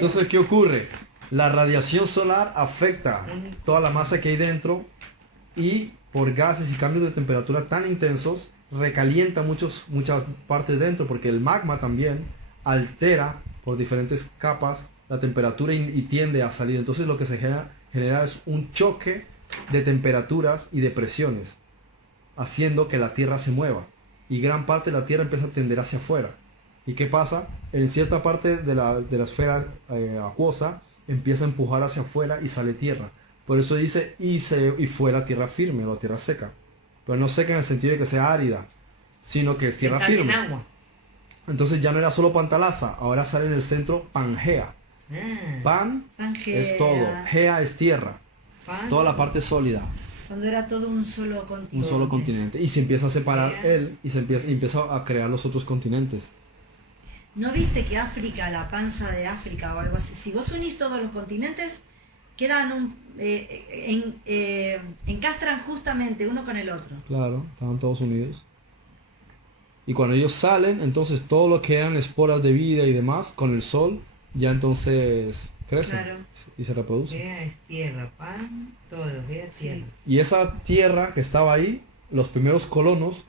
Entonces, ¿qué ocurre? La radiación solar afecta toda la masa que hay dentro y por gases y cambios de temperatura tan intensos recalienta muchas partes dentro, porque el magma también altera por diferentes capas la temperatura y tiende a salir. Entonces lo que se genera es un choque de temperaturas y de presiones, haciendo que la Tierra se mueva y gran parte de la Tierra empieza a tender hacia afuera. ¿Y qué pasa? En cierta parte de la esfera acuosa empieza a empujar hacia afuera y sale tierra. Por eso dice y fue la tierra firme o tierra seca. Pero no seca en el sentido de que sea árida, sino que es tierra firme. Agua. Entonces ya no era solo Pantalasa, ahora sale en el centro Pangea. Pangea. Es todo, Gea es tierra, toda la parte sólida. Cuando era todo un solo continente. Un solo continente. Y se empieza a separar él y empieza a crear los otros continentes. ¿No viste que África, la panza de África o algo así, si vos unís todos los continentes, quedan encastran justamente uno con el otro? Claro, estaban todos unidos. Y cuando ellos salen, entonces todo lo que eran esporas de vida y demás, con el sol, ya entonces crecen y se reproducen. Gea es tierra, pan, todo, Gea es tierra. Y esa tierra que estaba ahí, los primeros colonos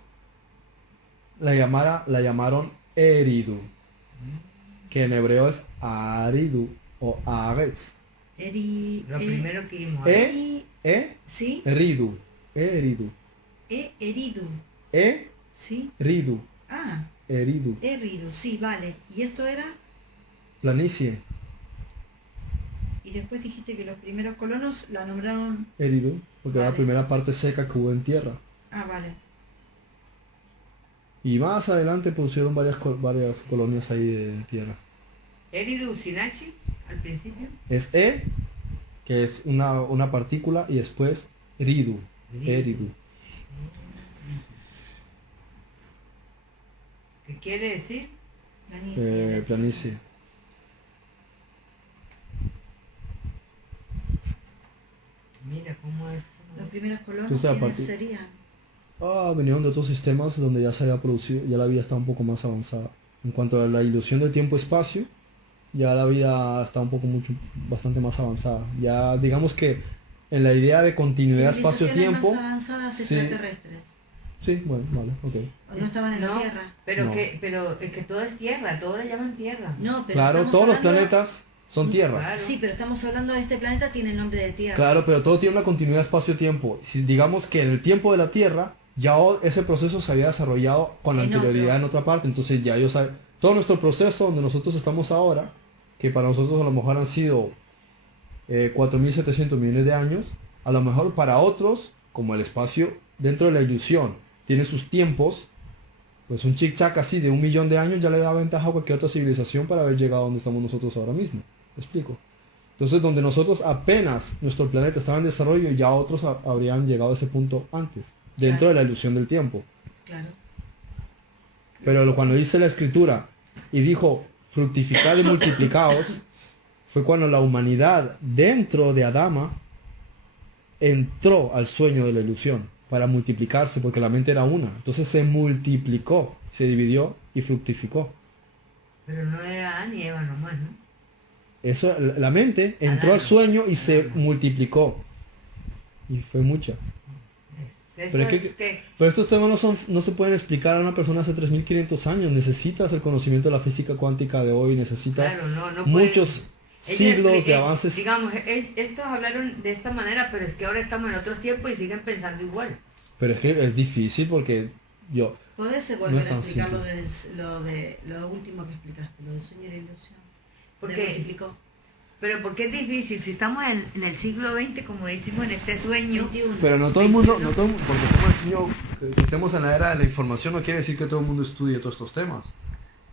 la llamaron Eridu, que en hebreo es Aridu o Aretz. Lo primero que vimos. ¿Sí? Eridu. Eridu. Eridu. Sí. Ridu. Ah. Eridu. Eridu, sí, vale. ¿Y esto era? Planicie. Y después dijiste que los primeros colonos la nombraron... Eridu, porque era la primera parte seca que hubo en tierra. Ah, vale. Y más adelante pusieron varias colonias ahí de tierra. Eridu Sinachi, al principio. Es que es una partícula, y después Ridu. Eridu. ¿Qué quiere decir? Planicie. Mira cómo es. Los primeros colonos, Entonces, ¿quiénes serían? Venían de otros sistemas donde ya se había producido, ya la vida está un poco más avanzada. En cuanto a la ilusión del tiempo-espacio, ya la vida está bastante más avanzada. Ya digamos que en la idea de continuidad espacio-tiempo... más avanzadas extraterrestres. Sí, bueno, vale, ok. ¿O no estaban en la Tierra? Pero es que todo es tierra, todo le llaman tierra. No, pero claro, todos los planetas son tierra. Claro. Sí, pero estamos hablando de este planeta, tiene nombre de Tierra. Claro, pero todo tiene una continuidad espacio-tiempo. Si digamos que en el tiempo de la Tierra, ya ese proceso se había desarrollado con anterioridad en otra parte. Entonces ya ellos saben, todo nuestro proceso donde nosotros estamos ahora, que para nosotros a lo mejor han sido 4.700 millones de años, a lo mejor para otros, como el espacio dentro de la ilusión, tiene sus tiempos, pues un chic-chac así de 1 millón de años ya le da ventaja a cualquier otra civilización para haber llegado a donde estamos nosotros ahora mismo. ¿Me explico? Entonces, donde nosotros apenas nuestro planeta estaba en desarrollo, ya otros habrían llegado a ese punto antes, dentro de la ilusión del tiempo. Claro. Pero cuando dice la escritura y dijo fructificad y multiplicaos, fue cuando la humanidad dentro de Adama entró al sueño de la ilusión para multiplicarse, porque la mente era una. Entonces se multiplicó, se dividió y fructificó. Pero no era Adán y Eva nomás, ¿no? Eso, la mente entró al sueño y se multiplicó. Y fue mucha. Pero estos temas no se pueden explicar a una persona hace 3.500 años. Necesitas el conocimiento de la física cuántica de hoy, necesitas muchos siglos de avances. Digamos, estos hablaron de esta manera, pero es que ahora estamos en otros tiempos y siguen pensando igual. Pero es que es difícil porque ¿Podés volver a explicar lo último que explicaste, lo del sueño y la ilusión? Porque pero ¿por qué es difícil? Si estamos en el siglo XX, como decimos, en este sueño... 21. Pero no todo el mundo, porque estemos en la era de la información, no quiere decir que todo el mundo estudie todos estos temas.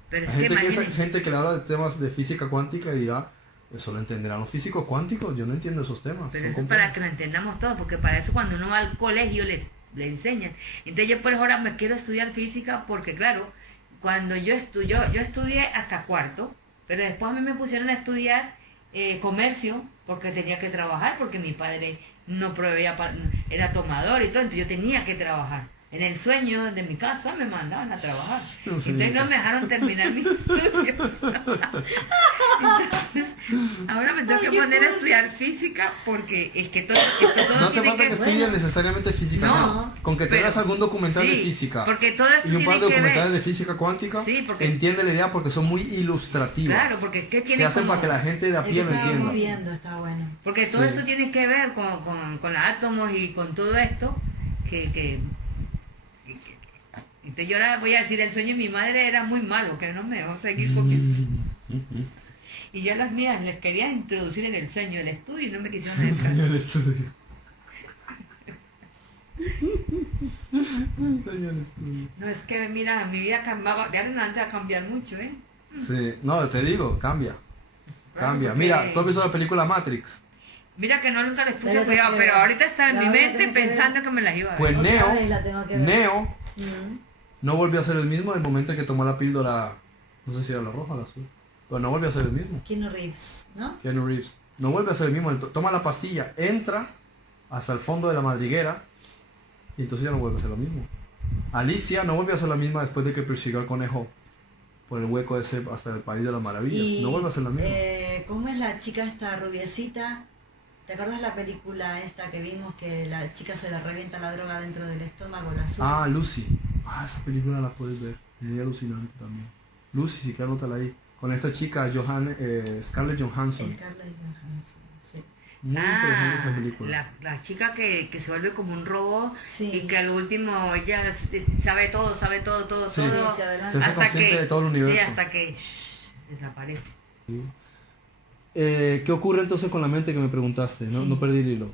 Pero Hay gente que le habla de temas de física cuántica y dirá, ¿eso lo entenderán los físicos cuánticos? Yo no entiendo esos temas. Pero eso es para que lo entendamos todos, porque para eso cuando uno va al colegio le enseñan. Entonces yo por ahora me quiero estudiar física porque claro, cuando yo estudié hasta cuarto, pero después a mí me pusieron a estudiar comercio porque tenía que trabajar, porque mi padre no proveía, era tomador y todo, entonces yo tenía que trabajar. En el sueño de mi casa me mandaban a trabajar. Entonces no me dejaron terminar mis estudios. Ahora me tengo Ay, que qué poner a fuerte. estudiar física porque es que todo, esto todo No hace tiene falta que que estudies bueno. necesariamente física, No, no. Con que pero- tengas algún documental de sí, física porque todo esto y un par tiene de que documentales de ver. física cuántica, Sí, porque- entiende la idea porque son muy ilustrativas. Claro, porque es que Se tiene hacen como... para que la gente de a El que pie lo estábamos entienda. viendo está bueno. Porque todo Sí. esto tiene que ver con los átomos y con todo esto que- Entonces yo ahora voy a decir, el sueño de mi madre era muy malo, que no me dejó seguir con eso. Y yo a las mías les quería introducir en el sueño del estudio y no me quisieron dejar. El estudio. El estudio. No, es que mira, mi vida cambiaba, de ahora en adelante va a cambiar mucho, ¿eh? Sí, no, te digo, cambia. Cambia. porque- Mira, ¿tú has visto la película Matrix? Mira que no nunca les puse Pero cuidado, te- pero ahorita está en la mi otra mente tengo que ver. pensando que me las iba a ver. Pues Otra Neo, vez la tengo que ver. Neo Mm. no volvió a ser el mismo en el momento en que tomó la píldora, no sé si era la roja o la azul, pero no volvió a ser el mismo. Keanu Reeves, ¿no? Keanu Reeves. No vuelve a ser el mismo, él toma la pastilla, entra hasta el fondo de la madriguera y entonces ya no vuelve a ser lo mismo. Alicia no vuelve a ser la misma después de que persiguió al conejo por el hueco ese hasta el país de las maravillas. Y, No vuelve a ser la misma. ¿cómo es la chica esta rubiecita? ¿Te acuerdas la película esta que vimos que la chica se le revienta la droga dentro del estómago, la azul? Ah, Lucy. Ah, esa película la puedes ver. Muy alucinante también. Lucy, si quieres anótala ahí. Con esta chica, Scarlett Johansson. Scarlett Johansson, sí. Muy interesante esa película. La chica que se vuelve como un robot Sí. y que al último ella sabe todo, todo, Sí. todo. Sí, se adelanta. Se hace consciente de todo el universo. Sí, hasta que desaparece. ¿Qué ocurre entonces con la mente que me preguntaste? No, Sí. no perdí el hilo.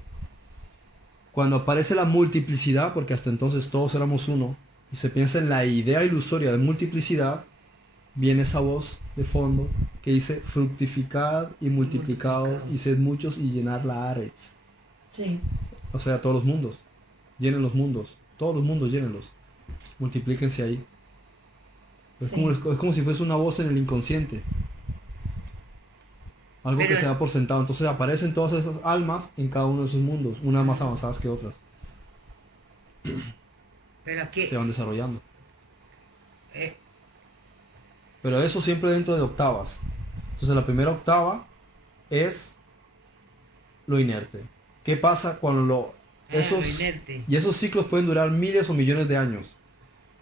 Cuando aparece la multiplicidad, porque hasta entonces todos éramos uno, y se piensa en la idea ilusoria de multiplicidad, viene esa voz de fondo que dice fructificad y multiplicaos y sed muchos y llenar la arets. Sí. O sea, todos los mundos. Llenen los mundos. Todos los mundos llénenlos. Multiplíquense ahí. Es, Sí. es como si fuese una voz en el inconsciente. Algo Pero- que se da por sentado. Entonces aparecen todas esas almas en cada uno de esos mundos, unas más avanzadas que otras. Pero aquí, Se van desarrollando. eh, Pero eso siempre dentro de octavas. Entonces la primera octava es lo inerte. ¿Qué pasa cuando esos, lo inerte. y esos ciclos pueden durar miles o millones de años?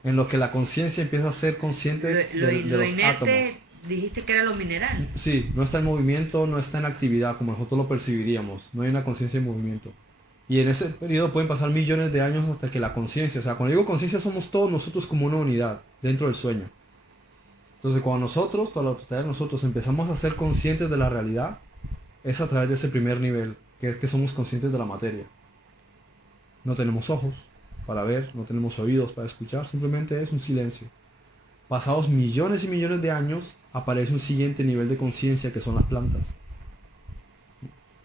En los que la conciencia empieza a ser consciente Lo de los inerte, átomos. dijiste que era lo mineral. Sí, no está en movimiento, no está en actividad como nosotros lo percibiríamos. No hay una conciencia en movimiento. Y en ese periodo pueden pasar millones de años hasta que la conciencia, o sea, cuando digo conciencia somos todos nosotros como una unidad dentro del sueño. Entonces cuando nosotros, toda la totalidad de nosotros empezamos a ser conscientes de la realidad, es a través de ese primer nivel, que es que somos conscientes de la materia. No tenemos ojos para ver, no tenemos oídos para escuchar, simplemente es un silencio. Pasados millones y millones de años, aparece un siguiente nivel de conciencia que son las plantas.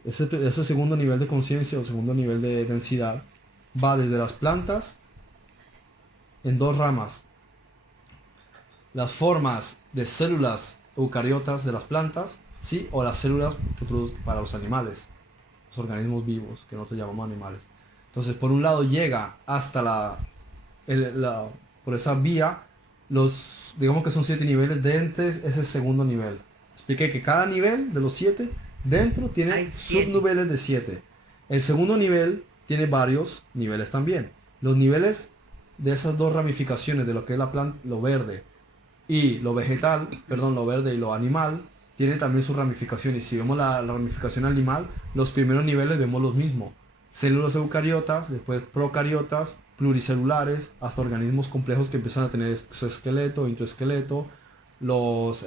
Ese segundo nivel de conciencia o segundo nivel de densidad va desde las plantas en dos ramas. Las formas de células eucariotas de las plantas, ¿sí? O las células que producen para los animales, los organismos vivos, que nosotros llamamos animales. Entonces, por un lado llega hasta por esa vía, digamos que son 7 niveles, dentro ese segundo nivel. Expliqué que cada nivel de los 7 dentro tiene Hay 7. subniveles de 7. El segundo nivel tiene varios niveles también. Los niveles de esas dos ramificaciones de lo que es la planta, lo verde y lo vegetal, perdón, lo verde y lo animal, tiene también sus ramificaciones. Si vemos la ramificación animal, los primeros niveles vemos los mismos. Células eucariotas, después procariotas, pluricelulares, hasta organismos complejos que empiezan a tener exoesqueleto, intraesqueleto, los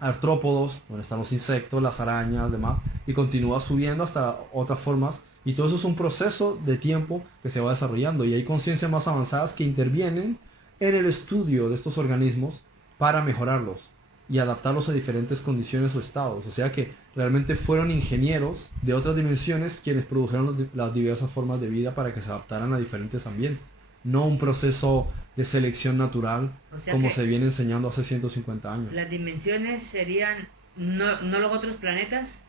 artrópodos, donde están los insectos, las arañas, demás, y continúa subiendo hasta otras formas, y todo eso es un proceso de tiempo que se va desarrollando, y hay conciencias más avanzadas que intervienen en el estudio de estos organismos para mejorarlos y adaptarlos a diferentes condiciones o estados. O sea que realmente fueron ingenieros de otras dimensiones quienes produjeron las diversas formas de vida para que se adaptaran a diferentes ambientes. No un proceso de selección natural O sea como que se viene enseñando hace 150 años. las dimensiones serían no los otros planetas.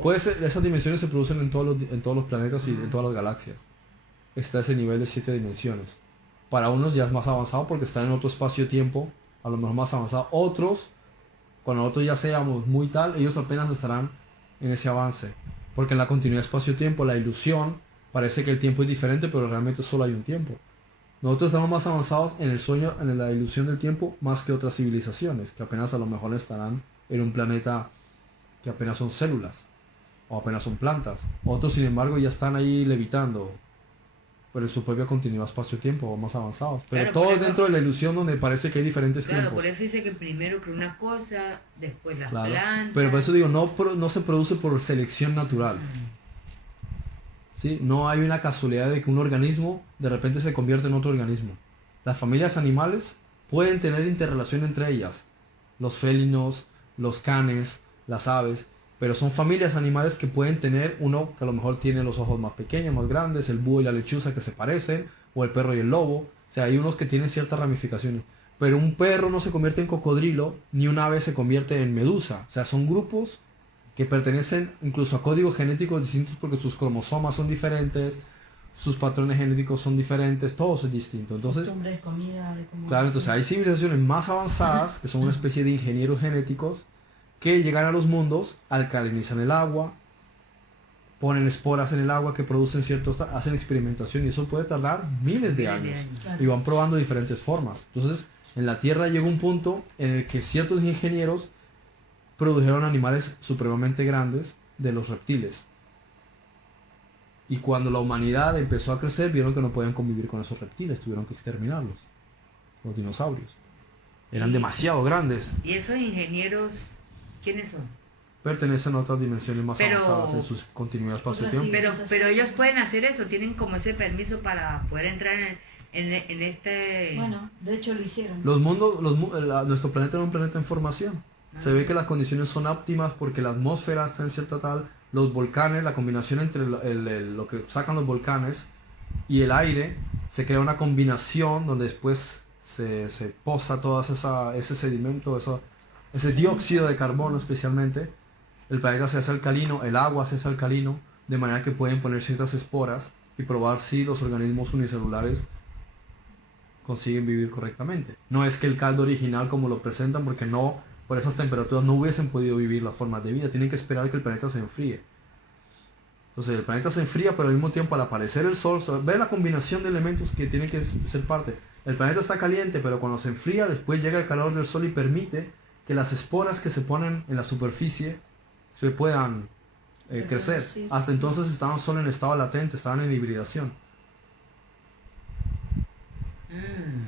Puede ser, esas dimensiones se producen en todos los planetas y en todas las galaxias. Está ese nivel de 7 dimensiones. Para unos ya es más avanzado porque están en otro espacio-tiempo, a lo mejor más avanzado. Otros Cuando nosotros ya seamos muy tal, ellos apenas estarán en ese avance. Porque en la continuidad espacio-tiempo, la ilusión, parece que el tiempo es diferente, pero realmente solo hay un tiempo. Nosotros estamos más avanzados en el sueño, en la ilusión del tiempo, más que otras civilizaciones, que apenas a lo mejor estarán en un planeta que apenas son células, o apenas son plantas. Otros, sin embargo, ya están ahí levitando, pero en su propia continuidad espacio-tiempo, o más avanzados. Pero Claro, todo por es eso- dentro de la ilusión donde parece que hay diferentes Claro, tiempos. por eso dice que primero creó una cosa, después las Claro. plantas. Pero por eso digo, no se produce por selección natural. ¿Sí? No hay una casualidad de que un organismo de repente se convierte en otro organismo. Las familias animales pueden tener interrelación entre ellas. Los felinos, los canes, las aves. Pero son familias animales que pueden tener uno que a lo mejor tiene los ojos más pequeños, más grandes, el búho y la lechuza que se parecen, o el perro y el lobo. O sea, hay unos que tienen ciertas ramificaciones. Pero un perro no se convierte en cocodrilo, ni un ave se convierte en medusa. O sea, son grupos que pertenecen incluso a códigos genéticos distintos porque sus cromosomas son diferentes, sus patrones genéticos son diferentes, todo es distinto. Entonces, Costumbres, comida, de cómo claro, entonces hay civilizaciones más avanzadas que son una especie de ingenieros genéticos que llegan a los mundos, alcalinizan el agua, ponen esporas en el agua que producen ciertos, hacen experimentación y eso puede tardar miles de años. Claro. Y van probando diferentes formas. Entonces, en la Tierra llegó un punto en el que ciertos ingenieros produjeron animales supremamente grandes de los reptiles. Y cuando la humanidad empezó a crecer, vieron que no podían convivir con esos reptiles, tuvieron que exterminarlos. Los dinosaurios. Eran demasiado grandes. ¿Y esos ingenieros quiénes son? Pertenecen a otras dimensiones más Pero- avanzadas en su continuidad espacio-tiempo. Pero ellos pueden hacer eso, tienen como ese permiso para poder entrar en este... Bueno, de hecho lo hicieron. Los mundos, nuestro planeta era un planeta en formación. Se ve que las condiciones son óptimas porque la atmósfera está en cierta tal, los volcanes, la combinación entre lo que sacan los volcanes y el aire, se crea una combinación donde después se posa todo ese sedimento, ese dióxido de carbono especialmente. El planeta se hace alcalino, el agua se hace alcalino, de manera que pueden poner ciertas esporas y probar si los organismos unicelulares consiguen vivir correctamente. No es que el caldo original como lo presentan, porque no, por esas temperaturas no hubiesen podido vivir las formas de vida. Tienen que esperar que el planeta se enfríe. Entonces el planeta se enfría, pero al mismo tiempo al aparecer el sol, ve la combinación de elementos que tienen que ser parte. El planeta está caliente, pero cuando se enfría, después llega el calor del sol y permite que las esporas que se ponen en la superficie se puedan crecer. Sí. Hasta entonces estaban solo en estado latente, estaban en hibridación. Mm.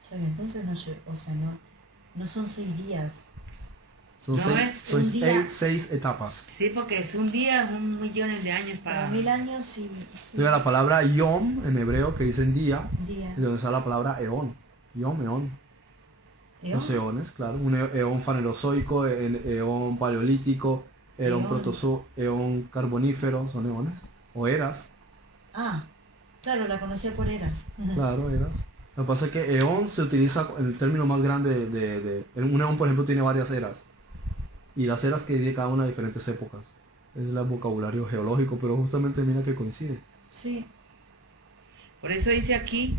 O sea, que entonces no son 6 días. Son No, un día. seis etapas. Sí, porque es un día, 1.000.000 de años Para para... 1000 años y Entonces la palabra yom en hebreo que dice en día, día. de donde sale la palabra eón. Yom, eón. ¿Eón? Los eones, claro. Un eón fanerozoico, el eón paleolítico, eón Eón. protozoico, eón carbonífero, son eones. O eras, Ah, claro, la conocía por eras. claro, eras. Lo que pasa es que eón se utiliza el término más grande un eón, por ejemplo, tiene varias eras. Y las eras que tiene cada una de diferentes épocas. Es el vocabulario geológico, pero justamente mira que coincide. Sí. Por eso dice aquí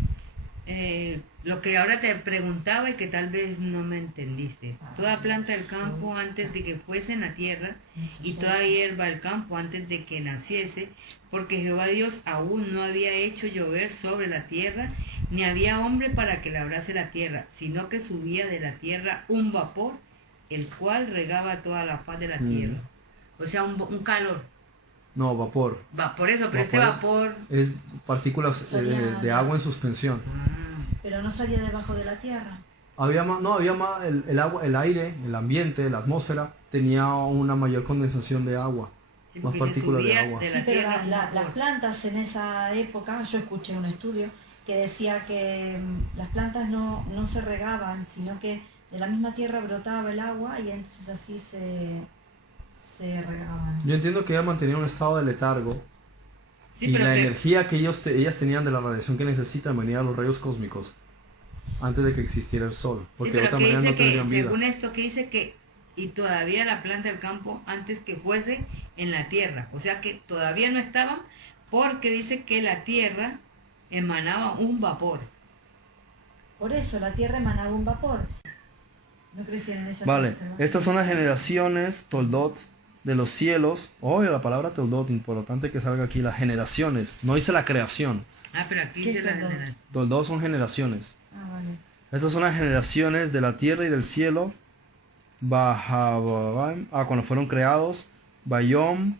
lo que ahora te preguntaba y que tal vez no me entendiste. Toda planta del campo antes de que fuese en la tierra y toda hierba del campo antes de que naciese, porque Jehová Dios aún no había hecho llover sobre la tierra, ni había hombre para que labrase la tierra, sino que subía de la tierra un vapor, el cual regaba toda la faz de la tierra. O sea, un calor. No, vapor. Va, por eso, pero este Vapor vapor... Es partículas Salía de agua en suspensión. Pero no salía debajo de la tierra. Había más, el agua, el aire, el ambiente, la atmósfera tenía una mayor condensación de agua, Sí, más porque partículas de subía agua. de Sí, la pero tierra un las vapor. plantas en esa época, yo escuché un estudio que decía que las plantas no se regaban, sino que de la misma tierra brotaba el agua y entonces así se regaban. Yo entiendo que ella mantenía un estado de letargo Sí, y pero la se- energía que ellas tenían de la radiación que necesitan venía de los rayos cósmicos antes de que existiera el sol, sí, porque de pero otra que manera dice no que, tendrían vida. según esto, que dice que, y todavía la planta del campo antes que fuese en la tierra, o sea que todavía no estaban, porque dice que la tierra emanaba un vapor. Por eso la tierra emanaba un vapor. No crecieron ellas. Vale, estas son las generaciones, Toldot, de los cielos. Oye, la palabra Toldot, importante que salga aquí, las generaciones. No dice la creación. Ah, pero aquí ¿Qué dice es la todo? generación. Toldot son generaciones. Ah, vale. Estas son las generaciones de la tierra y del cielo. Bahabaim, cuando fueron creados. Bayom,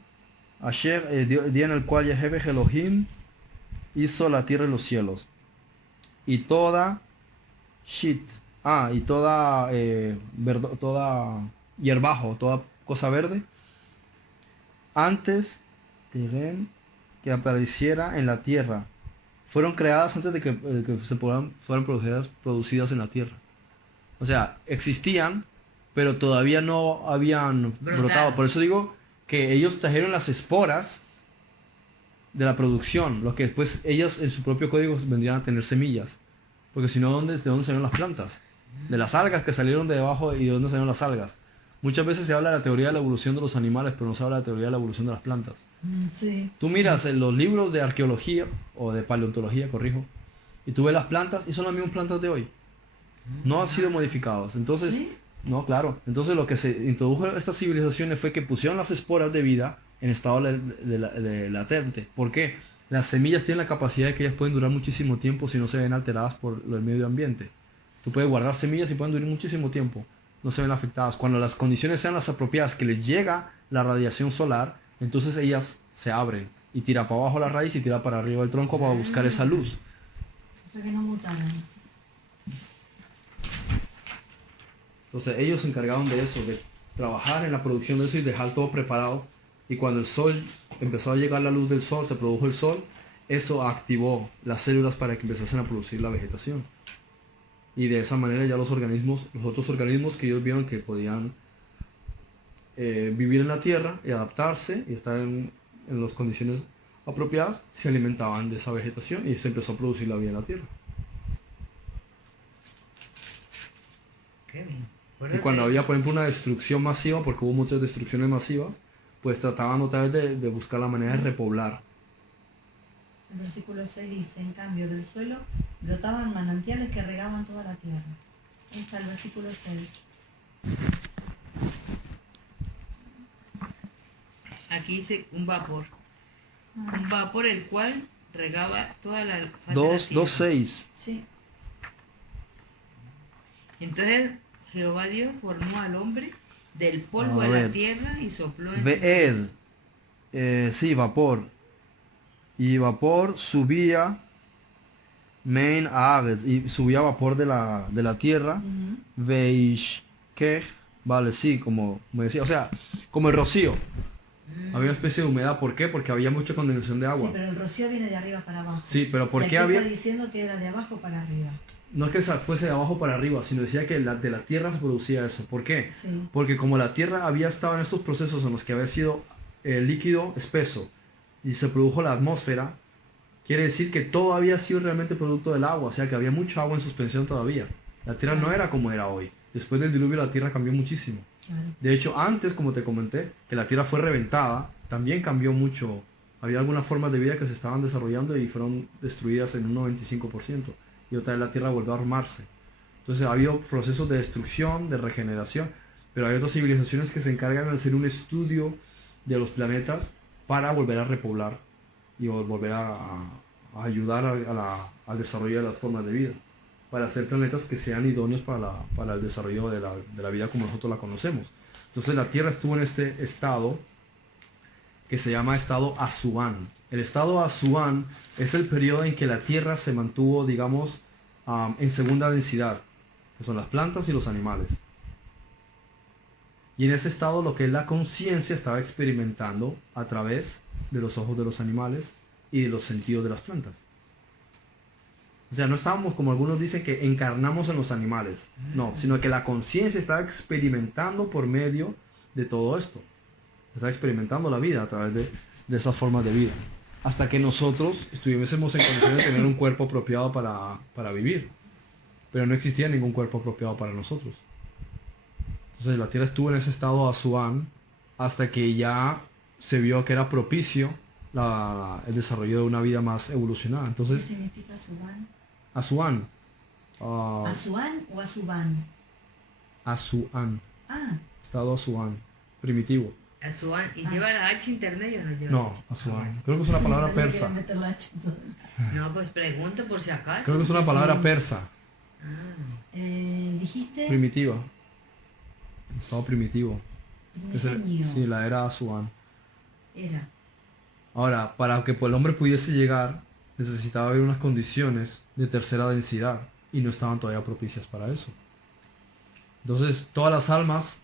Asher, día en el cual Yahweh Elohim hizo la tierra y los cielos. Y toda shit, y toda toda hierbajo, toda cosa verde, antes Tiren, que apareciera en la tierra, fueron creadas antes de que fueran producidas en la tierra. O sea, existían, pero todavía no habían brotado. Por eso digo que ellos trajeron las esporas de la producción, lo que después ellas en su propio código vendrían a tener semillas. Porque si no, ¿de dónde salieron las plantas? De las algas que salieron de debajo. ¿Y de dónde salieron las algas? Muchas veces se habla de la teoría de la evolución de los animales, pero no se habla de la teoría de la evolución de las plantas. Sí. Tú miras en los libros de arqueología, o de paleontología, corrijo, y tú ves las plantas y son las mismas plantas de hoy. No han sido modificados. Entonces, ¿Sí? no, claro. Entonces lo que se introdujo en estas civilizaciones fue que pusieron las esporas de vida en estado de latente. ¿Por qué? Las semillas tienen la capacidad de que ellas pueden durar muchísimo tiempo si no se ven alteradas por el medio ambiente. Tú puedes guardar semillas y pueden durar muchísimo tiempo. No se ven afectadas. Cuando las condiciones sean las apropiadas, que les llega la radiación solar, entonces ellas se abren y tira para abajo la raíz y tira para arriba el tronco para buscar esa luz. O sea que no mutaron. Entonces ellos se encargaron de eso, de trabajar en la producción de eso y dejar todo preparado. Y cuando el sol empezó a llegar la luz del sol, se produjo el sol, eso activó las células para que empezasen a producir la vegetación. Y de esa manera ya los otros organismos que ellos vieron que podían vivir en la tierra y adaptarse y estar en las condiciones apropiadas, se alimentaban de esa vegetación y se empezó a producir la vida en la tierra. Qué bien. Y cuando había, por ejemplo, una destrucción masiva, porque hubo muchas destrucciones masivas, pues trataban otra vez de buscar la manera de repoblar. El versículo 6 dice, en cambio del suelo brotaban manantiales que regaban toda la tierra. Ahí está el versículo 6. Aquí dice un vapor. Un vapor el cual regaba toda la faz de la 2.6. Sí. Entonces Jehová Dios formó al hombre del polvo A de la ver. tierra y sopló en Veed. Sí, vapor. Y vapor subía Main Aves. Y subía vapor de la tierra. Veishkech. Vale, sí, como me decía. O sea, como el rocío. Había una especie de humedad. ¿Por qué? Porque había mucha condensación de agua. Sí, pero el rocío viene de arriba para abajo. Sí, pero ¿por Y qué aquí había...? está diciendo que era de abajo para arriba. No es que fuese de abajo para arriba, sino decía que de la tierra se producía eso. ¿Por qué? Sí. Porque como la tierra había estado en estos procesos en los que había sido líquido espeso y se produjo la atmósfera, quiere decir que todo había sido realmente producto del agua, o sea que había mucha agua en suspensión todavía. La tierra no era como era hoy. Después del diluvio la tierra cambió muchísimo. Claro. De hecho, antes, como te comenté, que la tierra fue reventada, también cambió mucho. Había algunas formas de vida que se estaban desarrollando y fueron destruidas en un 95%. Y otra vez la tierra volvió a armarse. Entonces ha habido procesos de destrucción, de regeneración, pero hay otras civilizaciones que se encargan de hacer un estudio de los planetas para volver a repoblar y volver a ayudar al desarrollo de las formas de vida, para hacer planetas que sean idóneos para el desarrollo de la vida como nosotros la conocemos. Entonces la Tierra estuvo en este estado que se llama estado Asuán. El estado Asuán es el periodo en que la Tierra se mantuvo, digamos, en segunda densidad, que son las plantas y los animales. Y en ese estado lo que es la conciencia estaba experimentando a través de los ojos de los animales y de los sentidos de las plantas. O sea, no estábamos, como algunos dicen, que encarnamos en los animales. No, sino que la conciencia estaba experimentando por medio de todo esto. Estaba experimentando la vida a través de esas formas de vida. Hasta que nosotros estuviésemos en condiciones de tener un cuerpo apropiado para vivir. Pero no existía ningún cuerpo apropiado para nosotros. Entonces la Tierra estuvo en ese estado Asuán hasta que ya se vio que era propicio el desarrollo de una vida más evolucionada. ¿Qué Entonces, significa Asuán? Asuán. ¿Asuán o Asubán? Asuán. Ah, Estado Asuán. Primitivo. Asuán. ¿Y lleva la H intermedio o no lleva? No, H? Asuán. Creo que es una palabra no le persa. quiero meter la H en todo. No, pues pregunto por si acaso. Creo que es una palabra Sí. persa. Ah. Dijiste Primitiva. Estado primitivo. primigenio. Sí, la era Asuán. Era. Ahora, para que el hombre pudiese llegar, necesitaba haber unas condiciones de tercera densidad y no estaban todavía propicias para eso. Entonces, todas las almas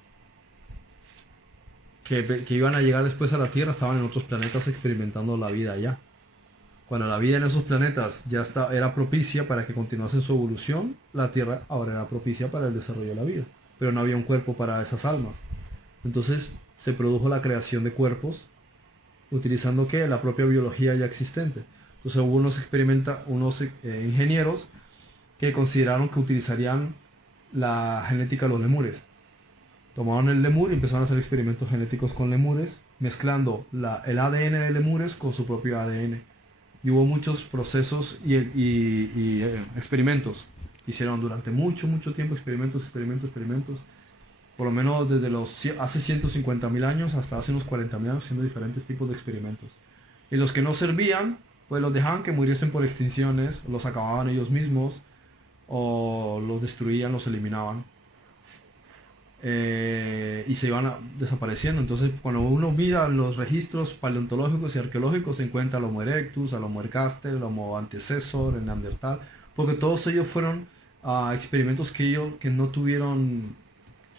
que iban a llegar después a la Tierra estaban en otros planetas experimentando la vida allá. Cuando la vida en esos planetas ya era propicia para que continuasen su evolución, la Tierra ahora era propicia para el desarrollo de la vida. Pero no había un cuerpo para esas almas. Entonces se produjo la creación de cuerpos utilizando ¿qué? La propia biología ya existente. Entonces hubo unos ingenieros que consideraron que utilizarían la genética de los lemures. Tomaron el lemur y empezaron a hacer experimentos genéticos con lemures, mezclando el ADN de lemures con su propio ADN. Y hubo muchos procesos y experimentos. Hicieron durante mucho tiempo experimentos. Por lo menos desde hace 150.000 años hasta hace unos 40.000 años haciendo diferentes tipos de experimentos. Y los que no servían, pues los dejaban que muriesen por extinciones, los acababan ellos mismos, o los destruían, los eliminaban. Y se iban desapareciendo. Entonces, cuando uno mira los registros paleontológicos y arqueológicos, se encuentra al Homo erectus, al Homo ergaster, al Homo antecesor, el Neandertal, porque todos ellos fueron experimentos que no tuvieron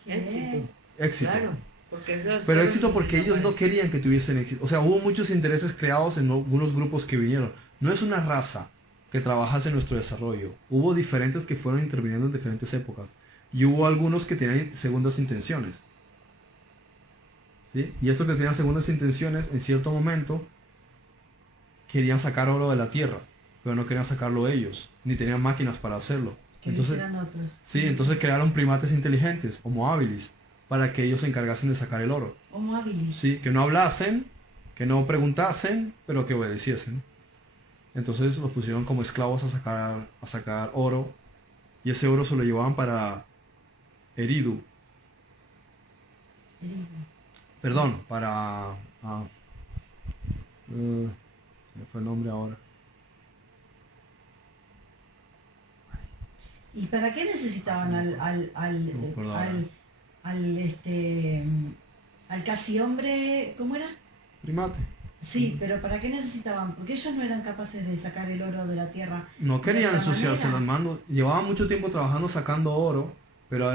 Éxito. éxito. Claro. Porque esos Pero fueron éxito porque ellos no desaparecidos. querían que tuviesen éxito. O sea, hubo muchos intereses creados en algunos grupos que vinieron. No es una raza que trabajase en nuestro desarrollo. Hubo diferentes que fueron interviniendo en diferentes épocas. Y hubo algunos que tenían segundas intenciones. ¿Sí? Y estos que tenían segundas intenciones, en cierto momento, querían sacar oro de la tierra. Pero no querían sacarlo ellos. Ni tenían máquinas para hacerlo. Que lo Entonces, hicieran otros. sí, entonces crearon primates inteligentes, Homo habilis, para que ellos se encargasen de sacar el oro. Homo habilis. Sí, que no hablasen, que no preguntasen, pero que obedeciesen. Entonces los pusieron como esclavos a sacar oro, y ese oro se lo llevaban para Eridu. Perdón, para... me fue el nombre ahora. ¿Y para qué necesitaban No, al casi hombre, ¿cómo era? Primate. Sí, pero ¿para qué necesitaban? Porque ellos no eran capaces de sacar el oro de la tierra. No querían de otra ensuciarse manera. las manos. Llevaban mucho tiempo trabajando sacando oro, pero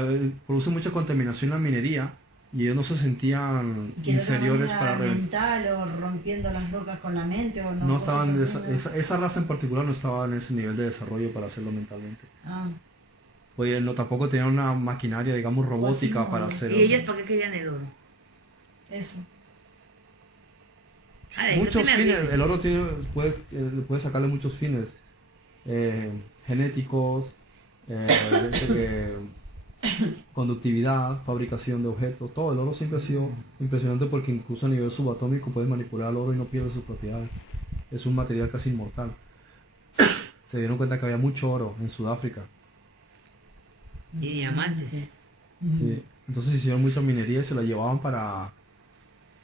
produce mucha contaminación la minería y ellos no se sentían Y que de otra inferiores manera para mental o rompiendo las rocas con la mente o no. no cosas estaban así, ¿no? esa raza en particular no estaba en ese nivel de desarrollo para hacerlo mentalmente. Ah, Oye, no tampoco tenían una maquinaria, digamos, robótica no. para hacer ¿Y ellos por qué querían el oro? eso. Ah, de ahí no muchos te me fines. ríes. El oro puede sacarle muchos fines genéticos, conductividad, fabricación de objetos, todo. El oro siempre ha sido impresionante porque incluso a nivel subatómico puedes manipular el oro y no pierde sus propiedades. Es un material casi inmortal. Se dieron cuenta que había mucho oro en Sudáfrica. Y diamantes. Sí. Entonces hicieron mucha minería y se la llevaban para,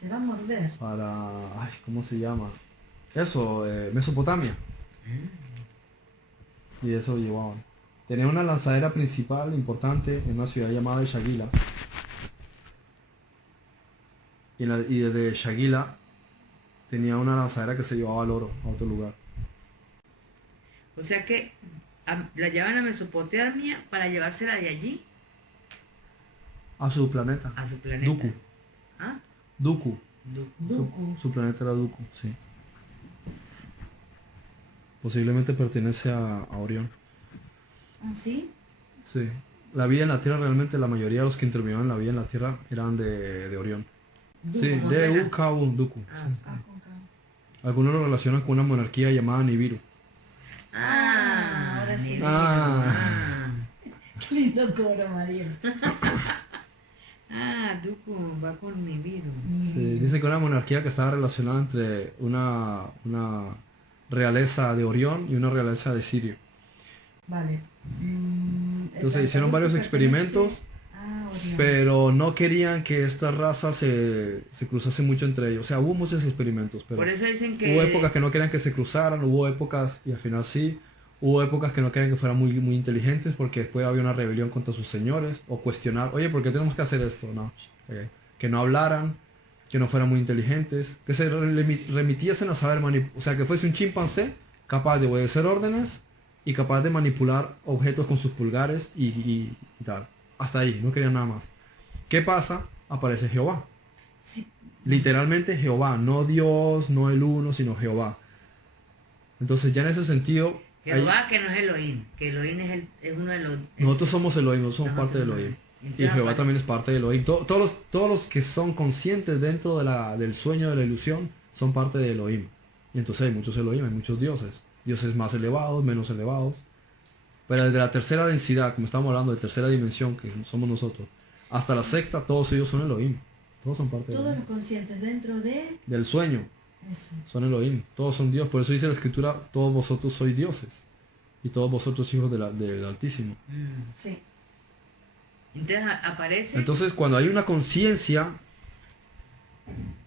Te va a morder. ay, ¿cómo se llama? Eso, Mesopotamia. Y eso lo llevaban. Tenía una lanzadera principal importante en una ciudad llamada Shagila. Y desde Shagila tenía una lanzadera que se llevaba el oro a otro lugar. O sea que la llevan a Mesopotamia para llevársela de allí A su planeta. a su planeta. Duku. ¿Ah? Duku. Duku. Su planeta era Duku, sí. Posiblemente pertenece a Orión. ¿Ah, sí? Sí. La vida en la Tierra realmente, la mayoría de los que intervinieron en la vida en la Tierra eran de Orión. Sí, ¿Cómo de suena? Duku, Duku. Ah, Sí. Ah, con K. Algunos lo relacionan con una monarquía llamada Nibiru. Ah, ahora sí. Ah. Qué lindo coro, María. Duku va con mi virus. Sí, dice que una monarquía que estaba relacionada entre una realeza de Orión y una realeza de Sirio. Vale. Entonces hicieron varios experimentos. Ah, Gloria. pero no querían que estas razas se cruzasen mucho entre ellos. O sea, hubo muchos experimentos, pero Por eso dicen que... hubo épocas que no querían que se cruzaran, hubo épocas, y al final sí, hubo épocas que no querían que fueran muy, muy inteligentes porque después había una rebelión contra sus señores, o cuestionar, oye, ¿por qué tenemos que hacer esto? No, que no hablaran, que no fueran muy inteligentes, que se remitiesen a saber manipular, o sea, que fuese un chimpancé capaz de obedecer órdenes y capaz de manipular objetos con sus pulgares y tal. Hasta ahí, no querían nada más. ¿Qué pasa? Aparece Jehová. Sí. Literalmente Jehová, no Dios, no el uno, sino Jehová. Entonces ya en ese sentido... Jehová que no es Elohim, que Elohim es uno de los... Nosotros somos Elohim, nosotros somos Nosotros parte de no. Elohim. Y Entonces, Jehová también es parte de Elohim. Todos los que son conscientes dentro del sueño de la ilusión son parte de Elohim. Y entonces hay muchos Elohim, hay muchos dioses. Dioses más elevados, menos elevados. Pero desde la tercera densidad, como estamos hablando de tercera dimensión, que somos nosotros, hasta la sexta, todos ellos son Elohim. Todos son parte de Todos Elohim. los conscientes dentro de Del sueño, eso. son Elohim. Todos son Dios. Por eso dice la Escritura, todos vosotros sois dioses. Y todos vosotros hijos del Altísimo. Sí. Entonces aparece... Entonces, cuando hay una conciencia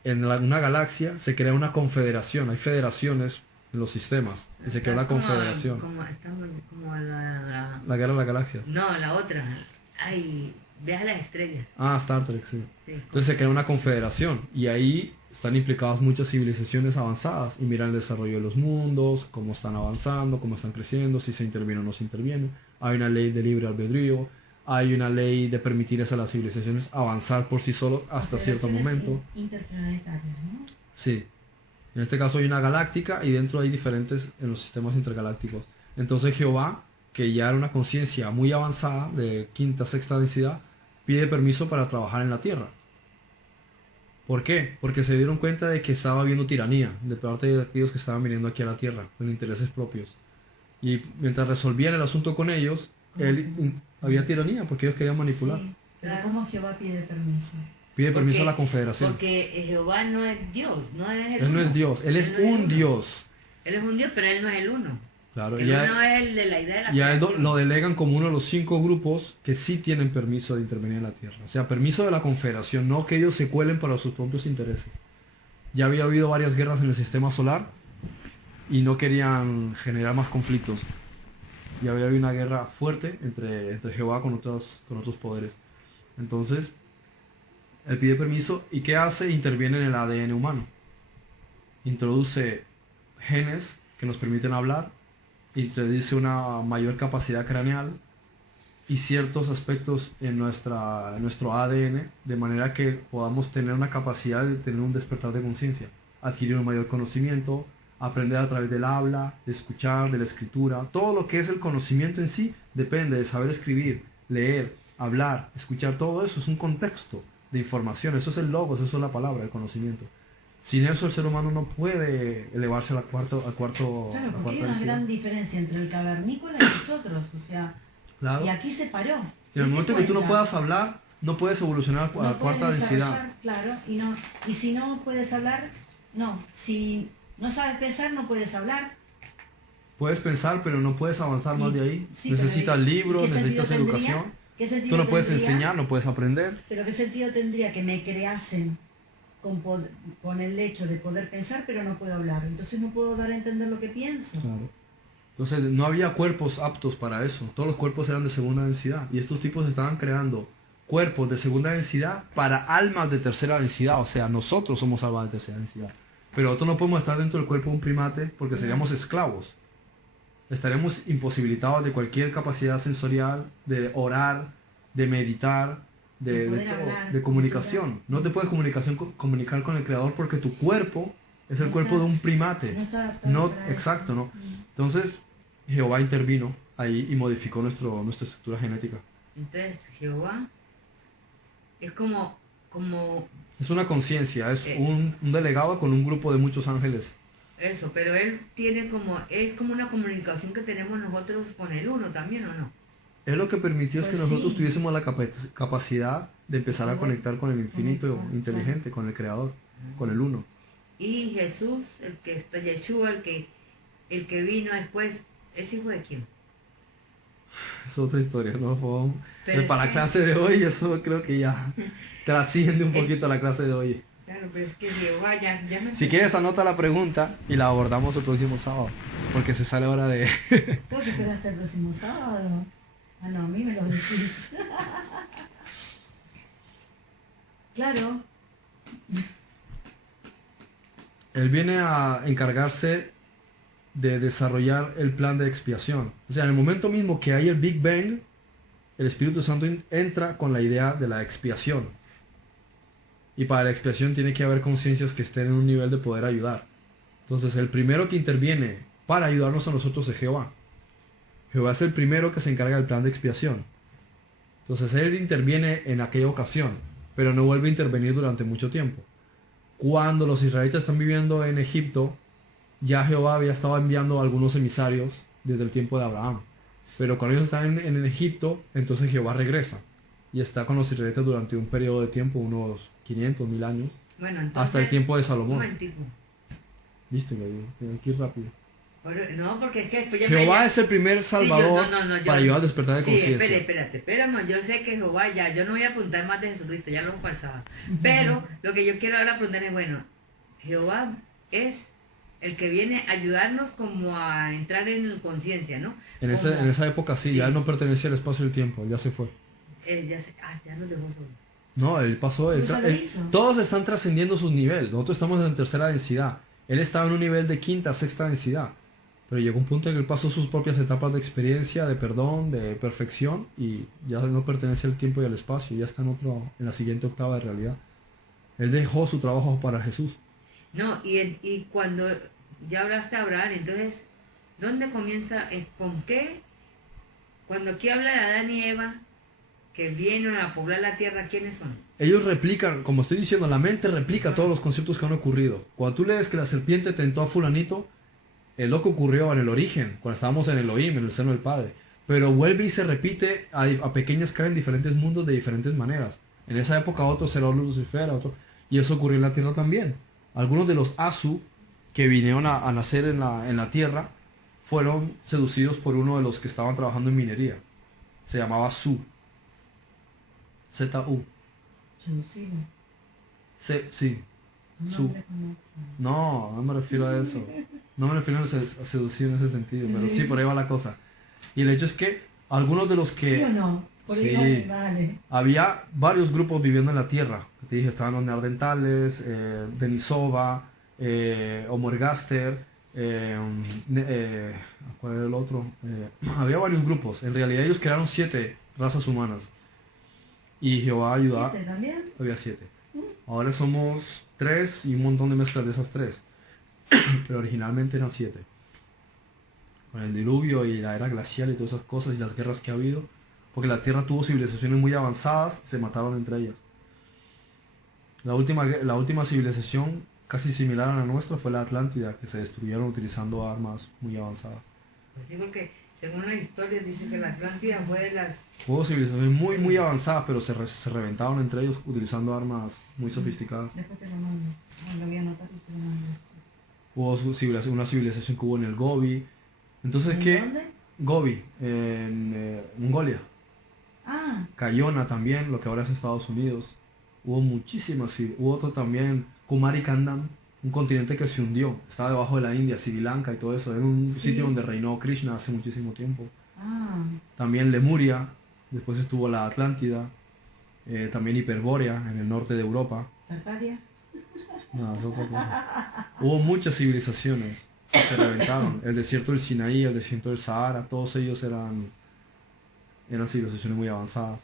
en una galaxia, se crea una confederación. Hay federaciones en los sistemas. Y se crea una confederación. Estamos como la... La guerra de las galaxias. No, la otra. Ay, viaja a las estrellas. Ah, Star Trek, sí. Sí, Entonces se crea una confederación. Y ahí están implicadas muchas civilizaciones avanzadas. Y miran el desarrollo de los mundos, cómo están avanzando, cómo están creciendo, si se interviene o no se interviene. Hay una ley de libre albedrío. Hay una ley de permitir a las civilizaciones avanzar por sí solos hasta cierto momento. Interplanetarias, ¿no? Sí. En este caso hay una galáctica y dentro hay diferentes en los sistemas intergalácticos. Entonces Jehová, que ya era una conciencia muy avanzada de quinta, sexta densidad, pide permiso para trabajar en la Tierra. ¿Por qué? Porque se dieron cuenta de que estaba habiendo tiranía de parte de aquellos que estaban viniendo aquí a la Tierra con intereses propios. Y mientras resolvían el asunto con ellos, había tiranía porque ellos querían manipular. Sí, pero ¿cómo Jehová pide permiso? Pide permiso a Porque- la confederación. Porque Jehová no es Dios, no es el Él no uno. es Dios, él es no el un uno. Dios. Él es un Dios, pero él no es el uno. Claro, El ya, uno es el de la idea de la y a él creación. lo delegan como uno de los 5 grupos que sí tienen permiso de intervenir en la Tierra. O sea, permiso de la confederación, no que ellos se cuelen para sus propios intereses. Ya había habido varias guerras en el sistema solar y no querían generar más conflictos. Ya había habido una guerra fuerte entre Jehová con otros poderes. Entonces, él pide permiso y ¿qué hace? Interviene en el ADN humano. Introduce genes que nos permiten hablar, introduce una mayor capacidad craneal y ciertos aspectos en nuestro ADN, de manera que podamos tener una capacidad de tener un despertar de conciencia, adquirir un mayor conocimiento, aprender a través del habla, de escuchar, de la escritura. Todo lo que es el conocimiento en sí depende de saber escribir, leer, hablar, escuchar. Todo eso es un contexto de información. Eso es el logos, eso es la palabra, el conocimiento. Sin eso el ser humano no puede elevarse a la Claro, porque hay una densidad. gran diferencia entre el cavernícola y nosotros, o sea, Claro. y aquí se paró. Si en el momento que tú no Cuenta. puedas hablar, no puedes evolucionar a la No cuarta puedes densidad. desarrollar, claro, y si no puedes hablar, no, si no sabes pensar, no puedes hablar. Puedes pensar, pero no puedes avanzar más de ahí. Sí, Necesitas pero ¿y libros, qué sentido necesitas tendría? educación. ¿Qué sentido Tú no puedes tendría? enseñar, no puedes aprender. Pero ¿qué sentido tendría que me creasen con el hecho de poder pensar, pero no puedo hablar? Entonces no puedo dar a entender lo que pienso. Claro. Entonces no había cuerpos aptos para eso. Todos los cuerpos eran de segunda densidad. Y estos tipos estaban creando cuerpos de segunda densidad para almas de tercera densidad. O sea, nosotros somos almas de tercera densidad. Pero nosotros no podemos estar dentro del cuerpo de un primate porque seríamos esclavos. Estaremos imposibilitados de cualquier capacidad sensorial, de orar, de meditar, De de poder todo, hablar, de de comunicación. No te puedes comunicar con el Creador porque tu cuerpo es el No cuerpo está- de un primate. No está adaptado No, para eso. exacto, ¿no? Mm. Entonces, Jehová intervino ahí y modificó nuestra estructura genética. Entonces Jehová es como Es una conciencia, es un delegado con un grupo de muchos ángeles. eso, pero él tiene es como una comunicación que tenemos nosotros con el uno también, ¿o no? Es lo que permitió es que Pues nosotros sí. tuviésemos la capacidad de empezar a Poder conectar con el infinito conectar, inteligente, con el Creador, con el Uno. Y Jesús, el que está Yeshua, el que vino después, ¿es hijo de quién? Es otra historia, ¿no? Pero es Para la que- clase de hoy, eso creo que ya trasciende un poquito la clase de hoy. Claro, pero es que Jehová ya me... Si quieres, anota la pregunta y la abordamos el próximo sábado, porque se sale hora de... Tengo que esperar hasta el próximo sábado. Ah, no, a mí me lo decís. Claro. Él viene a encargarse de desarrollar el plan de expiación. O sea, en el momento mismo que hay el Big Bang, el Espíritu Santo entra con la idea de la expiación. Y para la expiación tiene que haber conciencias que estén en un nivel de poder ayudar. Entonces, el primero que interviene para ayudarnos a nosotros es Jehová. Jehová es el primero que se encarga del plan de expiación. Entonces, él interviene en aquella ocasión, pero no vuelve a intervenir durante mucho tiempo. Cuando los israelitas están viviendo en Egipto, ya Jehová había estado enviando algunos emisarios desde el tiempo de Abraham. Pero cuando ellos están en Egipto, entonces Jehová regresa y está con los israelitas durante un periodo de tiempo, unos 500, 1000 años, Bueno, entonces... hasta el tiempo de Un Salomón. momentico. Viste, le digo, tengo que ir rápido. No, porque es que después ya Jehová me... es el primer salvador yo- para ayudar a despertar de Sí, conciencia. espérame, yo sé que Jehová ya, yo no voy a preguntar más de Jesucristo, ya lo hemos pasado. Pero lo que yo quiero ahora preguntar es, bueno, Jehová es el que viene a ayudarnos como a entrar en conciencia, ¿no? En Como- esa época sí, Sí. ya él no pertenecía al espacio y el tiempo, él ya se fue. ya nos dejó solos. No, él pasó, Pues ya lo hizo. todos están trascendiendo su nivel, nosotros estamos en tercera densidad, él estaba en un nivel de quinta, sexta densidad, pero llegó un punto en que él pasó sus propias etapas de experiencia, de perdón, de perfección, y ya no pertenece al tiempo y al espacio, ya está en la siguiente octava de realidad. Él dejó su trabajo para Jesús. No, y cuando ya hablaste de Abraham, entonces, ¿dónde comienza? ¿Con qué? Cuando aquí habla de Adán y Eva, que vienen a poblar la tierra, ¿quiénes son? Ellos replican, como estoy diciendo, la mente replica todos los conceptos que han ocurrido. Cuando tú lees que la serpiente tentó a fulanito, lo que ocurrió en el origen, cuando estábamos en Elohim, en el seno del Padre. Pero vuelve y se repite a pequeña escala en diferentes mundos de diferentes maneras. En esa época otro será Lucifer, otro, y eso ocurrió en la tierra también. Algunos de los Asu que vinieron a nacer en la tierra fueron seducidos por uno de los que estaban trabajando en minería. Se llamaba Su. Z-U. Seducido. Sí. Un Su. hombre con otro. No me refiero a eso. No me refiero a seducir en ese sentido, pero sí, por ahí va la cosa. Y el hecho es que algunos de los que... ¿Sí o no? Por Sí. ahí vale. Había varios grupos viviendo en la Tierra. Te dije, estaban los neandertales, Denisova, Homo ergaster, ¿cuál era el otro? Había varios grupos. En realidad ellos crearon 7 razas humanas. Y Jehová ayudaba... 7 también. Había 7. Ahora somos 3 y un montón de mezclas de esas 3. Pero originalmente eran 7. Con el diluvio y la era glacial y todas esas cosas y las guerras que ha habido. Porque la Tierra tuvo civilizaciones muy avanzadas, se mataron entre ellas. La última civilización casi similar a la nuestra fue la Atlántida, que se destruyeron utilizando armas muy avanzadas. Pues sí, porque según las historias dicen que la Atlántida fue de las... Hubo civilizaciones muy avanzadas, pero se reventaron entre ellos utilizando armas muy sofisticadas. Después te lo mando. Ah, lo voy a anotar y te lo mando. Hubo una civilización que hubo en el Gobi. Entonces, ¿En ¿qué? dónde? Gobi, en Mongolia. Ah, Cayona también, lo que ahora es Estados Unidos. Hubo muchísimas, sí. Hubo otro también, Kumari Kandam, un continente que se hundió. Estaba debajo de la India, Sri Lanka y todo eso. Era un Sí. sitio donde reinó Krishna hace muchísimo tiempo. ah. También Lemuria, después estuvo la Atlántida, también Hiperbórea en el norte de Europa. Tartaria. No, es otra cosa. Hubo muchas civilizaciones que se reventaron. El desierto del Sinaí, el desierto del Sahara, todos ellos eran civilizaciones muy avanzadas.